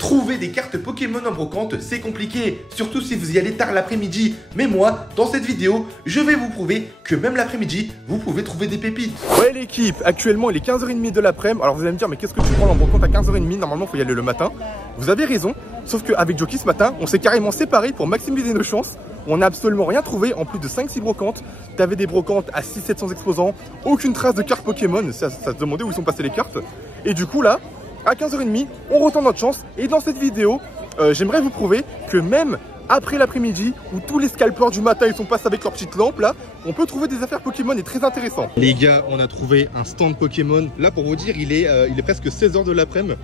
Trouver des cartes Pokémon en brocante, c'est compliqué, surtout si vous y allez tard l'après-midi. Mais moi, dans cette vidéo, je vais vous prouver que même l'après-midi, vous pouvez trouver des pépites. Ouais l'équipe, actuellement il est 15h30 de l'après-midi. Alors vous allez me dire, mais qu'est-ce que tu prends en brocante à 15h30? Normalement, il faut y aller le matin. Vous avez raison, sauf qu'avec Joki ce matin, on s'est carrément séparés pour maximiser nos chances. On n'a absolument rien trouvé, en plus de 5-6 brocantes. T'avais des brocantes à 600-700 exposants, aucune trace de cartes Pokémon, ça se demandait où ils sont passées les cartes. Et du coup là, à 15h30, on retente notre chance. Et dans cette vidéo, j'aimerais vous prouver que même après l'après-midi, où tous les scalpers du matin ils sont passés avec leur petite lampe là, on peut trouver des affaires Pokémon et très intéressant. Les gars, on a trouvé un stand Pokémon. Là pour vous dire, il est presque 16h de l'après-midi.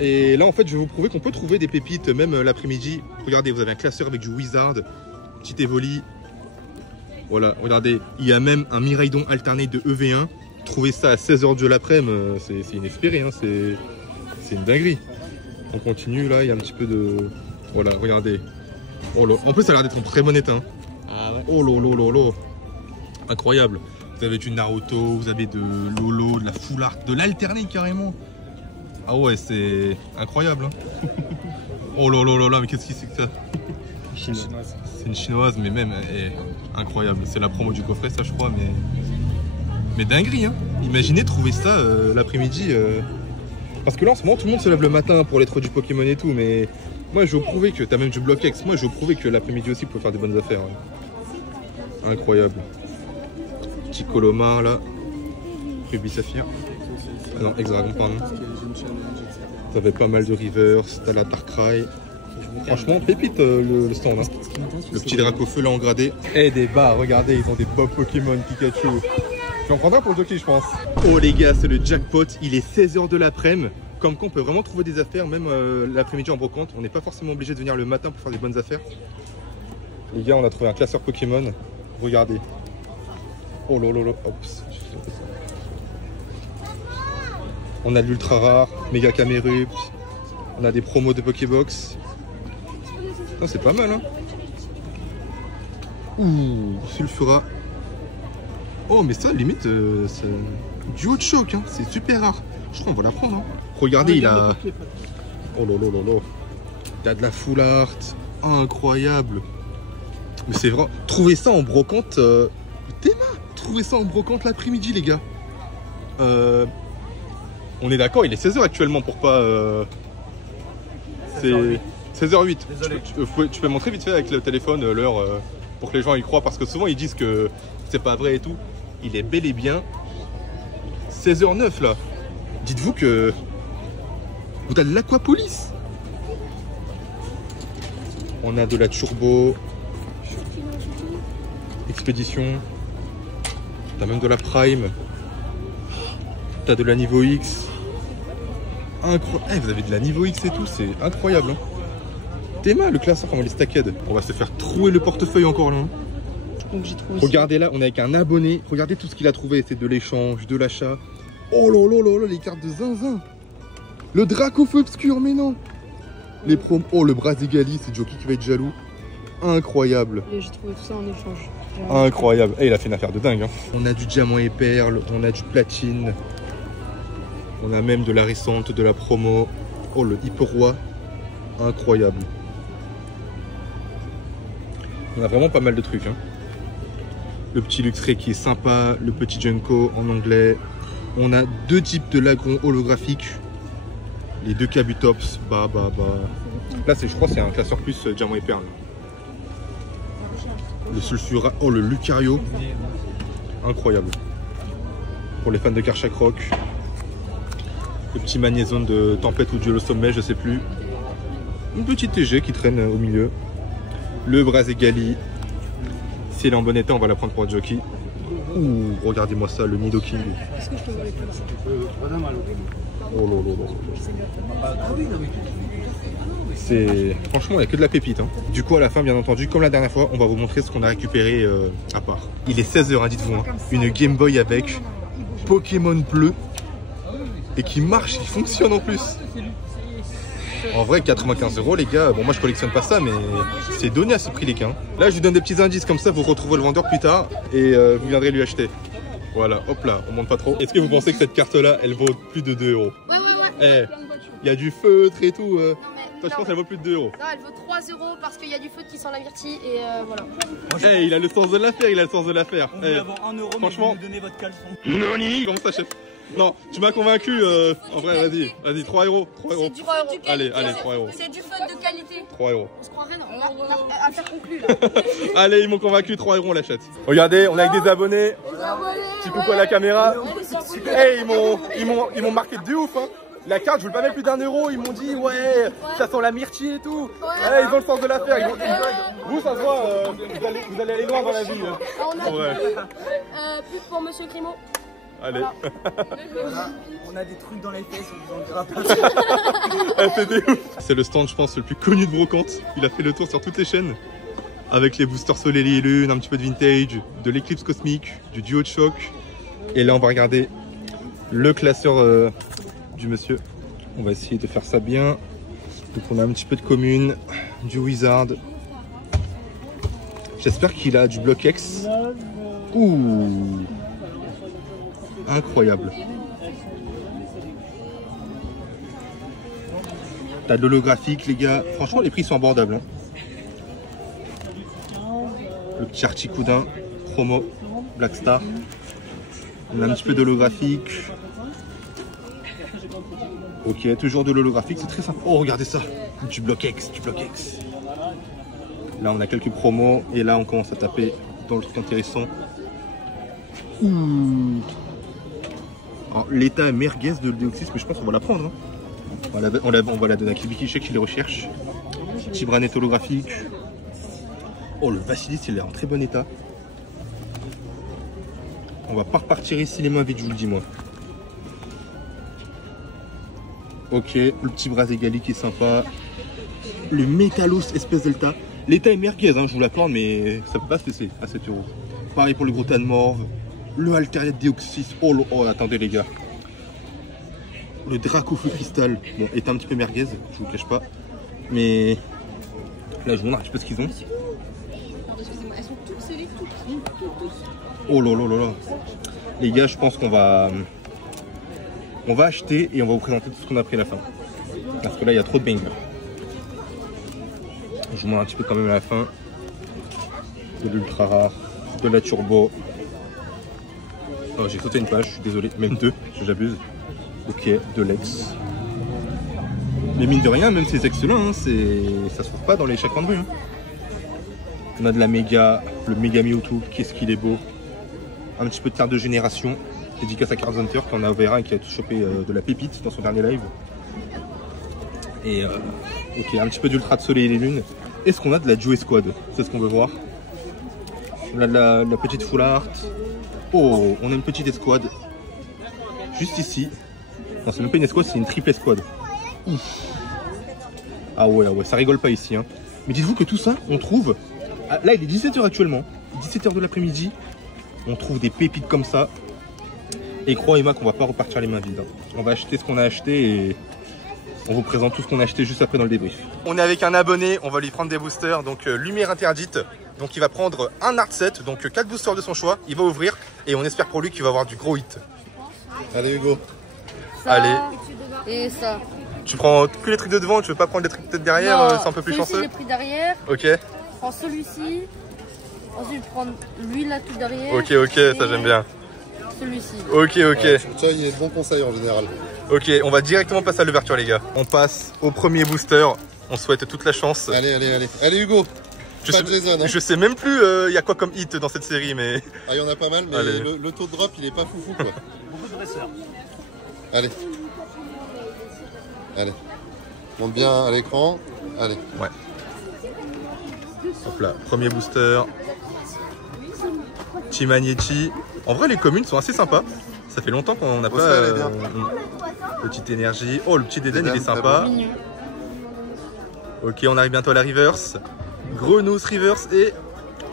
Et là en fait je vais vous prouver qu'on peut trouver des pépites même l'après-midi. Regardez, vous avez un classeur avec du Wizard, petit Evoli. Voilà, regardez, il y a même un Miraidon alterné de EV1. Trouver ça à 16h de l'après-midi, c'est inespéré, hein, c'est une dinguerie. On continue là, il y a un petit peu de... Voilà, regardez. Oh là. En plus ça a l'air d'être en très bon état. Ah ouais. Oh là. Incroyable. Vous avez du Naruto, vous avez de Lolo, de la Full Art, de l'alterné carrément. Ah ouais, c'est incroyable. Hein. Oh là, mais qu'est-ce que c'est que ça? Chinoise. C'est une chinoise, mais même incroyable. C'est la promo du coffret, ça je crois, mais dinguerie, hein. Imaginez trouver ça l'après-midi. Parce que là en ce moment tout le monde se lève le matin pour les trous du Pokémon et tout, mais moi je veux prouver que t'as même du Block-X. Moi je veux prouver que l'après-midi aussi vous pouvez faire des bonnes affaires. Hein. Incroyable. Petit Colomar là. Ruby Saphir. Ah non, Hexagon, pardon. T'avais pas mal de Reverse, t'as la Darkrai. Franchement, pépite le stand. Hein. Le petit Dracofeu là en gradé. Et des bas, regardez, ils ont des Bob Pokémon Pikachu. Je vais en prendre un pour le jockey, je pense. Oh les gars, c'est le jackpot. Il est 16h de l'après-midi. Comme quoi, on peut vraiment trouver des affaires, même l'après-midi en brocante. On n'est pas forcément obligé de venir le matin pour faire des bonnes affaires. Les gars, on a trouvé un classeur Pokémon. Regardez. Oh là. Oups. On a de l'ultra rare, méga Camerupt. On a des promos de Pokébox. C'est pas mal, hein. Ouh, Sulfura. Oh, mais ça, limite, c'est du haut de choc, hein. C'est super rare. Je crois qu'on va la prendre, hein. Regardez, il a... Oh là. Il a de la Full Art. Incroyable. Mais c'est vrai. Trouvez ça en brocante... Trouvez ça en brocante l'après-midi, les gars. On est d'accord, il est 16h actuellement pour pas... C'est 16h08. Tu peux montrer vite fait avec le téléphone l'heure pour que les gens y croient, parce que souvent ils disent que c'est pas vrai et tout. Il est bel et bien 16h09 là. Dites-vous que vous avez de l'Aquapolis. On a de la Turbo Expédition. T'as même de la Prime. T'as de la niveau X. Incroyable. Vous avez de la niveau X et tout, c'est incroyable. Hein. Théma, le classeur, comment les stacked. On va se faire trouer le portefeuille encore là. Donc j'ai trouvé. Regardez là, on est avec un abonné. Regardez tout ce qu'il a trouvé. C'est de l'échange, de l'achat. Oh là, les cartes de zinzin. Le Dracofeu obscur, mais non. Les prom. Oh, le Brazigali, c'est Joki qui va être jaloux. Incroyable. Et j'ai trouvé tout ça en échange. Incroyable. Et il a fait une affaire de dingue. Hein. On a du diamant et perle, on a du platine. On a même de la récente, de la promo. Oh, le Hyper-Roi. Incroyable. On a vraiment pas mal de trucs. Hein. Le petit Luxray qui est sympa. Le petit Junko en anglais. On a deux types de Lagron holographiques. Les deux Kabutops. Là, je crois que c'est un classeur plus diamant et perle. Le Sulfura. Oh, le Lucario. Incroyable. Pour les fans de Karchakroc. Le petit Magnézone de Tempête ou Duel au sommet, je sais plus. Une petite TG qui traîne au milieu. Le Brazigali. Si elle est en bon état, on va la prendre pour un jockey. Ouh, regardez-moi ça, le Nidoking. Est-ce que je peux vous répondre ça? Oh là. C'est... Franchement, il n'y a que de la pépite. Hein. Du coup, à la fin, bien entendu, comme la dernière fois, on va vous montrer ce qu'on a récupéré à part. Il est 16h, hein, dites-vous. Hein. Une Game Boy avec Pokémon bleu. Et qui marche, qui fonctionne en plus. En vrai, 95 €, les gars. Bon, moi je collectionne pas ça, mais c'est donné à ce prix, les gars. Là, je vous donne des petits indices comme ça, vous retrouverez le vendeur plus tard et vous viendrez lui acheter. Voilà, hop là, on monte pas trop. Est-ce que vous pensez que cette carte-là, elle vaut plus de 2 €? Ouais. Eh, Il y a du feutre et tout. Mais, Toi, je pense qu'elle vaut plus de 2 €. Non, elle vaut 3 € parce qu'il y a du feutre qui sent la myrtille et voilà. Hey, il a le sens de l'affaire, il a le sens de l'affaire. On veut avoir 1 €, mais franchement, vous nous donnez votre caleçon. Noni. Comment ça, chef? Non, tu m'as convaincu. En vrai, vas-y, 3 €. 3 €. C'est du feutre de qualité. Allez, 3 €. C'est du feutre de qualité. 3 €. On se croirait dans affaire conclue là. Allez, ils m'ont convaincu, 3 €, on l'achète. Regardez, on est avec des abonnés. Petit coucou à la caméra. Hey, ils m'ont marqué de ouf, hein. La carte, je voulais pas mettre plus d'1 €. Ils m'ont dit, ouais, ça sent la myrtille et tout. Ouais, ils ont le sens de l'affaire. Vous, ça se voit, vous allez aller loin dans la vie. On a Ouais. pub pour Monsieur Crimo. Allez. On a des trucs dans les fesses, on vous en dira pas. C'est le stand, je pense, le plus connu de Brocante. Il a fait le tour sur toutes les chaînes. Avec les boosters soleil et lune, un petit peu de vintage, de l'éclipse cosmique, du duo de choc. Et là, on va regarder le classeur du monsieur. On va essayer de faire ça bien. Donc, on a un petit peu de commune, du wizard. J'espère qu'il a du bloc X. Ouh, incroyable. T'as de l'holographique, les gars. Franchement, les prix sont abordables. Hein. Le petit Articoudin, promo, Black Star. On a un petit peu d'holographique. Ok, toujours de l'holographique, c'est très sympa. Oh, regardez ça, du bloc X, du bloc X. Là, on a quelques promos et là, on commence à taper dans le truc intéressant. Ouh. Alors, l'état merguez de Deoxys, mais je pense qu'on va la prendre. Hein. On va la donner à Kibiki, je sais qu'il les recherche. Petit branette holographique. Oh, le Basilisk, il est en très bon état. On va pas repartir ici les mains vides, je vous le dis, moi. Ok, le petit Braségali qui est sympa. Le Métalos Espèce Delta. L'état est merguez, hein, je vous l'accorde, mais ça peut pas se laisser à 7 €. Pareil pour le gros tas de morve. Le Alteriat Deoxys. Oh, attendez les gars. Le Dracofeu Cristal. Bon, est un petit peu merguez, je vous le cache pas. Mais là, je vous montre un petit peu ce qu'ils ont. Excusez-moi, elles sont toutes scellées, toutes. Oh là là là là. Les gars, je pense qu'on va acheter et on va vous présenter tout ce qu'on a pris à la fin. Parce que là, il y a trop de bangers. Je vous montre un petit peu quand même à la fin. De l'ultra rare, de la turbo. Oh, j'ai sauté une page, je suis désolé, même 2, j'abuse. Ok, de l'ex. Mais mine de rien, même ces excellents, hein, ça se trouve pas dans les chakras de rue. Hein. On a de la méga, le méga Mewtwo, qu'est-ce qu'il est beau. Un petit peu de carte de génération, dédicace à Card Hunter, qu'on a verra et qui a chopé de la pépite dans son dernier live. Et ok, un petit peu d'ultra de soleil et les lunes. Est-ce qu'on a de la Joey Squad? C'est ce qu'on veut voir. On a de la petite full art. Oh, on a une petite escouade. Juste ici. Non, c'est même pas une escouade, c'est une triple escouade. Ouf. Ah ouais, ça rigole pas ici. Hein. Mais dites-vous que tout ça, on trouve... Là, il est 17 h actuellement. 17 h de l'après-midi. On trouve des pépites comme ça. Et croyez-moi qu'on va pas repartir les mains vides. Hein. On va acheter ce qu'on a acheté et on vous présente tout ce qu'on a acheté juste après dans le débrief. On est avec un abonné, on va lui prendre des boosters. Donc lumière interdite. Donc il va prendre un art set, donc 4 boosters de son choix. Il va ouvrir et on espère pour lui qu'il va avoir du gros hit. Allez Hugo. Ça, allez. Et ça. Tu prends que les trucs de devant, tu veux pas prendre les trucs peut-être derrière, c'est un peu plus chanceux. J'ai pris derrière. Ok. Je prends celui-ci. Ensuite je prends lui là tout derrière. Ok, ça j'aime bien. Celui-ci. Ok. Ouais, tu vois, il y a de bons conseils en général. Ok, on va directement passer à l'ouverture les gars. On passe au premier booster. On souhaite toute la chance. Allez. Allez Hugo. Je sais même plus il y a quoi comme hit dans cette série, mais... Ah, il y en a pas mal, mais le taux de drop, il est pas foufou, quoi. Beaucoup de dresseurs. Allez. Monte bien à l'écran. Allez. Ouais. Hop là, premier booster. Chimagnechi. En vrai, les communes sont assez sympas. Ça fait longtemps qu'on n'a pas... petite énergie. Oh, le petit Dédenne, il est sympa. Ok, on arrive bientôt à la reverse. Grenos reverse et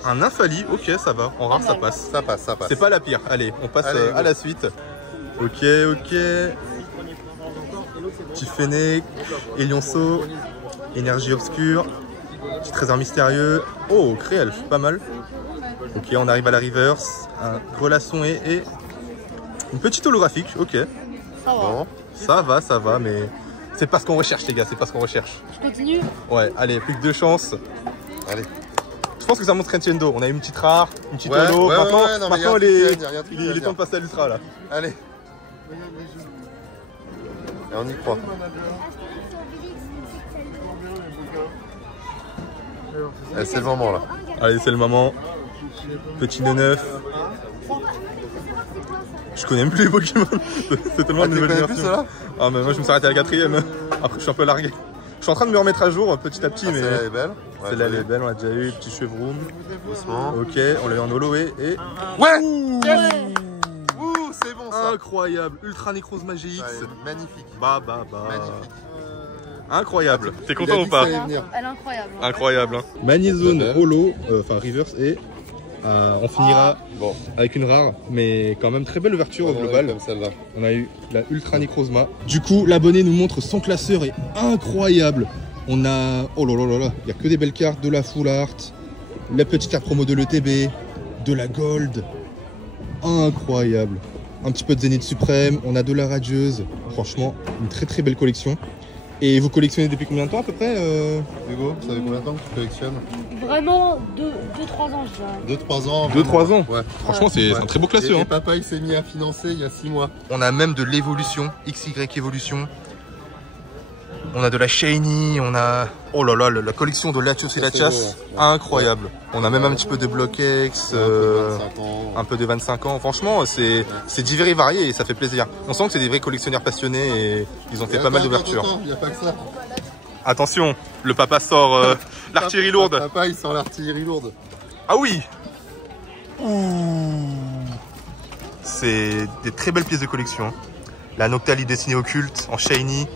un Infali. Ok, ça va. En rare, ça passe. Ça passe. C'est pas la pire. Allez, on passe à la suite. Ok. Petit Fennec, Elionceau, Énergie Obscure, petit Trésor Mystérieux. Oh, Créelf, pas mal. Ok, on arrive à la reverse. Un Grelasson et une petite holographique. Ok. Ça va. Bon. Ça va, mais C'est pas ce qu'on recherche, les gars, c'est pas ce qu'on recherche. Je continue. Ouais, allez, plus que 2 chances. Allez. Je pense que ça monte crescendo. On a une petite rare, une petite Ouais, holo. ouais, Maintenant, ouais, non, mais maintenant y a un il truc à dire, il est temps de passer à l'ultra là. Allez. Et on y croit. C'est le moment là. Allez, c'est le moment. Petit nœud neuf. Je connais même plus les Pokémon. C'est tellement de nouvelles versions. Ça, Ah, mais moi je me suis arrêté à la 4ème. Après, je suis un peu largué. Je suis en train de me remettre à jour petit à petit. Mais celle-là elle est belle. Celle-là elle est belle, on l'a déjà eu. Petit chevroom. Doucement. Ok, on l'a eu en holo et. Ouais. Ouh, Yes. Ouh, c'est bon ça. incroyable. Ultra Necrose Magie X. Ouais, magnifique. Bah. Magnifique. Incroyable. T'es Il content a ou dit pas? que ça allait venir. Elle est incroyable. Incroyable. Hein. Magnézone Ouais. holo, enfin reverse et on finira Bon. avec une rare, mais quand même très belle ouverture au Ouais, global. comme celle-là. On a eu la Ultra Necrozma. Du coup, l'abonné nous montre son classeur est incroyable. On a, oh là là là là, il y a que des belles cartes, de la full art, la petite carte promo de l'ETB, de la gold. Incroyable. Un petit peu de Zénith Suprême, on a de la radieuse. Franchement, une très très belle collection. Et vous collectionnez depuis combien de temps à peu près Hugo, ça fait combien de temps que tu collectionnes? Vraiment 2-3 ans, je dirais. 2-3 ans. 2-3 ans. Ouais. Franchement, c'est un très beau classeur. Et Hein. papa il s'est mis à financer il y a 6 mois. On a même de l'évolution, XY évolution. On a de la Shiny, on a... Oh là là, la collection de Latios et Ça, c'est Latias, beau, ouais. incroyable. On a même un petit peu de Block-X, un peu de 25 ans. Franchement, c'est divers et varié et ça fait plaisir. On sent que c'est des vrais collectionneurs passionnés et ils ont fait pas mal d'ouvertures. Il n'y a pas que ça. Attention, le papa sort l'artillerie lourde. Papa il sort l'artillerie lourde. Ah oui. Ouh. C'est des très belles pièces de collection. La Noctali dessinée occulte en Shiny.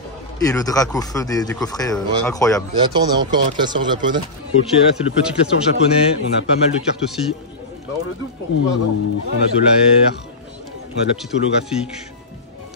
Et le drac au feu des coffrets, Ouais. incroyable. Et attends, on a encore un classeur japonais. Ok, là c'est le petit classeur japonais. On a pas mal de cartes aussi. Bah on le double pour pouvoir. Ouh, on a de l'AR, on a de la petite holographique.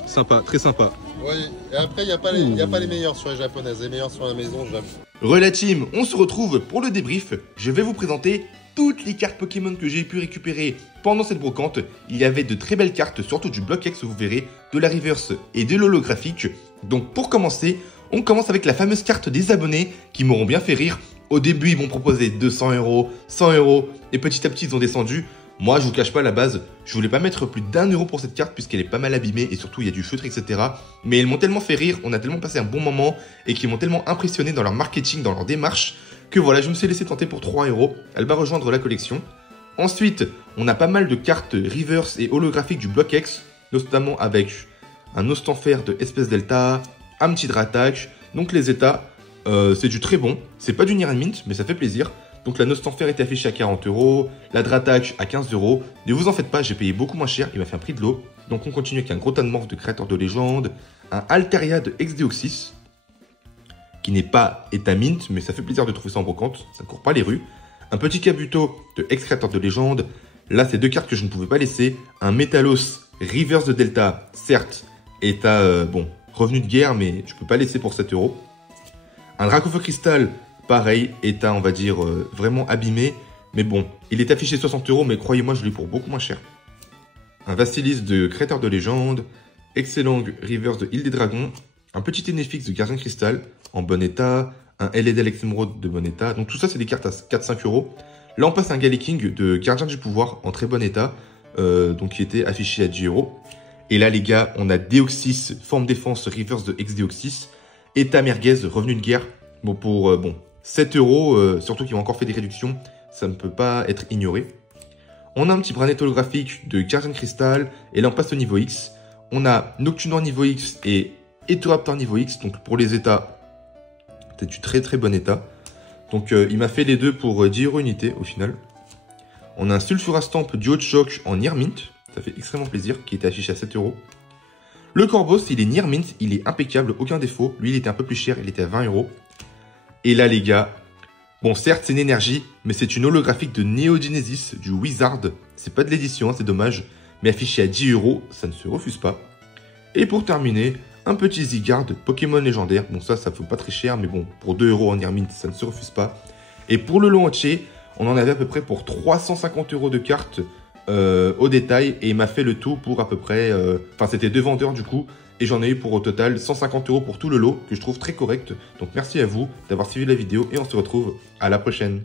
Sympa, très sympa. Ouais, et après, il n'y a pas les meilleurs sur les japonaises. Les meilleurs sur la maison, j'avoue. Relateam, on se retrouve pour le débrief. Je vais vous présenter toutes les cartes Pokémon que j'ai pu récupérer pendant cette brocante. Il y avait de très belles cartes, surtout du Block-X, vous verrez, de la Reverse et de l'holographique. Donc pour commencer, on commence avec la fameuse carte des abonnés qui m'auront bien fait rire. Au début, ils m'ont proposé 200 €, 100 €, et petit à petit, ils ont descendu. Moi, je vous cache pas, à la base, je voulais pas mettre plus d'1 € pour cette carte puisqu'elle est pas mal abîmée et surtout, il y a du feutre, etc. Mais ils m'ont tellement fait rire, on a tellement passé un bon moment et qu'ils m'ont tellement impressionné dans leur marketing, dans leur démarche, que voilà, je me suis laissé tenter pour 3 €. Elle va rejoindre la collection. Ensuite, on a pas mal de cartes reverse et holographiques du Block-X, notamment avec un Ostanfer de Espèce Delta, un petit Dratak. Donc les états, c'est du très bon. C'est pas du Niran Mint, mais ça fait plaisir. Donc la Nostanfer est affichée à 40 €, la Dratak à 15 €. Ne vous en faites pas, j'ai payé beaucoup moins cher, il m'a fait un prix de l'eau. Donc on continue avec un gros Tanmorph de créateur de légende, un Altaria de Exdeoxys, qui n'est pas état mint, mais ça fait plaisir de trouver ça en brocante, ça ne court pas les rues. Un petit Kabuto de ex-créateur de légende. Là, c'est deux cartes que je ne pouvais pas laisser. Un Métalos Reverse de Delta, certes, état, bon, revenu de guerre, mais je ne peux pas laisser pour 7 €. Un Dracofeu Cristal, pareil, état, on va dire, vraiment abîmé. Mais bon, il est affiché 60 €, mais croyez-moi, je l'ai pour beaucoup moins cher. Un Vassilis de créateur de légende. Excellent Reverse de Île des Dragons. Un petit Ténéfix de Gardien Cristal, en bon état. Un LEDL Emerald de bon état. Donc tout ça, c'est des cartes à 4-5 €. Là, on passe à un Galliking de Gardien du Pouvoir, en très bon état. Donc qui était affiché à 10 €. Et là, les gars, on a Deoxys, forme défense reverse de Exdeoxys. État merguez, revenu de guerre. Bon, pour 7 €, surtout qu'ils ont encore fait des réductions, ça ne peut pas être ignoré. On a un petit Branet holographique de Gardien Cristal. Et là, on passe au niveau X. On a Noctunor niveau X et Etoaptor niveau X. Donc pour les états, c'est du très très bon état. Donc il m'a fait les deux pour 10 € unité au final. On a un Sulfurastamp Duo de Choc en Nier Mint. Ça fait extrêmement plaisir, qui était affiché à 7 €. Le Corvos, il est Nier Mint, il est impeccable, aucun défaut. Lui, il était un peu plus cher, il était à 20 €. Et là, les gars, bon, certes, c'est une énergie, mais c'est une holographique de Neogenesis, du Wizard. C'est pas de l'édition, hein, c'est dommage. Mais affiché à 10 €, ça ne se refuse pas. Et pour terminer, un petit Zygarde Pokémon légendaire. Bon, ça vaut pas très cher, mais bon, pour 2 € en Nier Mint, ça ne se refuse pas. Et pour le lot entier, on en avait à peu près pour 350 € de cartes au détail. Et il m'a fait le tout pour à peu près... Enfin, c'était deux vendeurs du coup. Et j'en ai eu pour au total 150 € pour tout le lot, que je trouve très correct. Donc merci à vous d'avoir suivi la vidéo et on se retrouve à la prochaine.